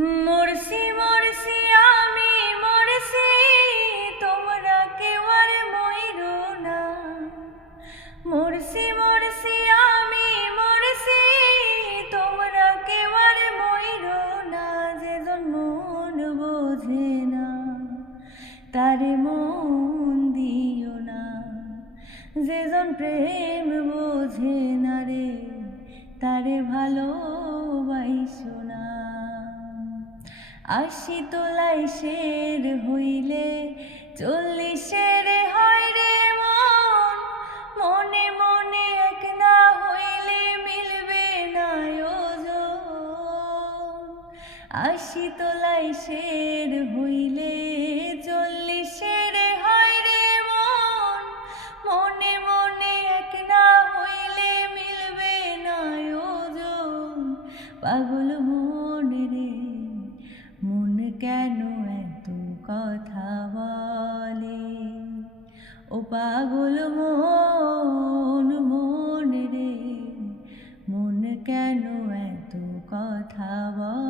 মরছি মরছি আমি মরছি, তোমরা কেউ আর মইরো না। মরছি মরছি আমি মরছি, তোমরা কেউ আর মইরো না। যেজন মন বোঝে না তারে মন দিও না, যেজন প্রেম বোঝে না রে তারে ভালোবাইসো না। ৮০ তোলাই শের হইলে ৪০-এর হয় রে মন। মনে মনে এক না হইলে মিলবে না ওজন। ৮০ তোলাই শের হইলে ৪০-এর হয় রে মন। মনে মনে এক না হইলে মিলবে না ওজন। পাগল মন রে মন কেন এত কথা বলে? ও পাগল মন মন রে মন কেন এত কথা বলে?